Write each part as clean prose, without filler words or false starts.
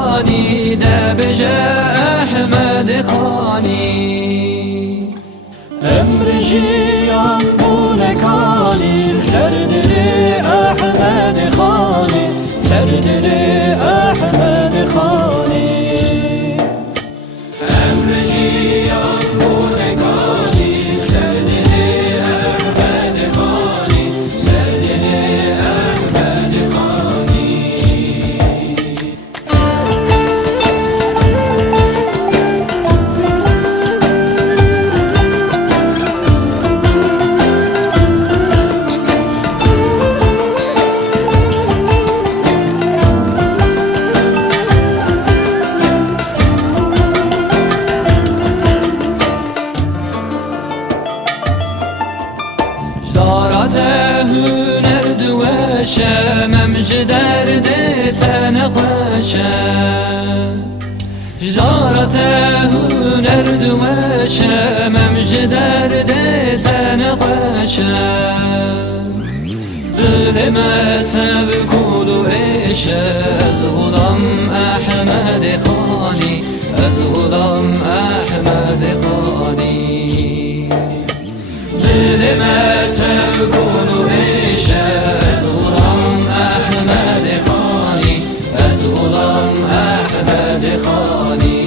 خانی دبجه احمد خانی امر جیان بونکانی سردل احمد خانی سردل احمد خانی امر جیان بونکانی سردل احمد خانی سردل احمد خانی دارت هنر دوشه ممج درد تنقشه دارت هنر دوشه ممج درد تنقشه دل ما تبکل و عشه از غلام احمد خانی از غلام احمد خانی دل ما تبکل و عشه از غلام احمد خانی از غلام احمد خانی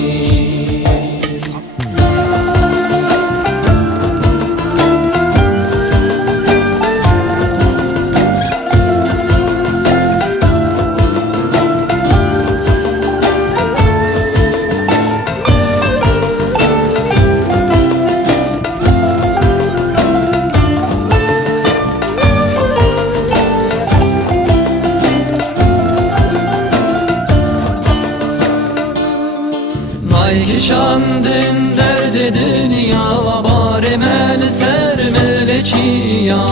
کشاندن درد دنیا بار مل سر ملچیا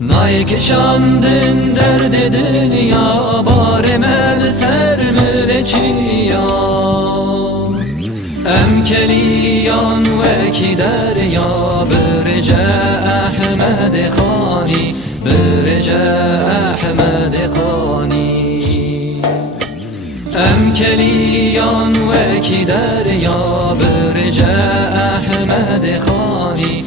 نای کشاندن درد دنیا بار مل سر ملچیا ام کلیان و کی دریا برج احمد خانی برج احمد خانی ام کلیان و کی دریا برج احمد خانی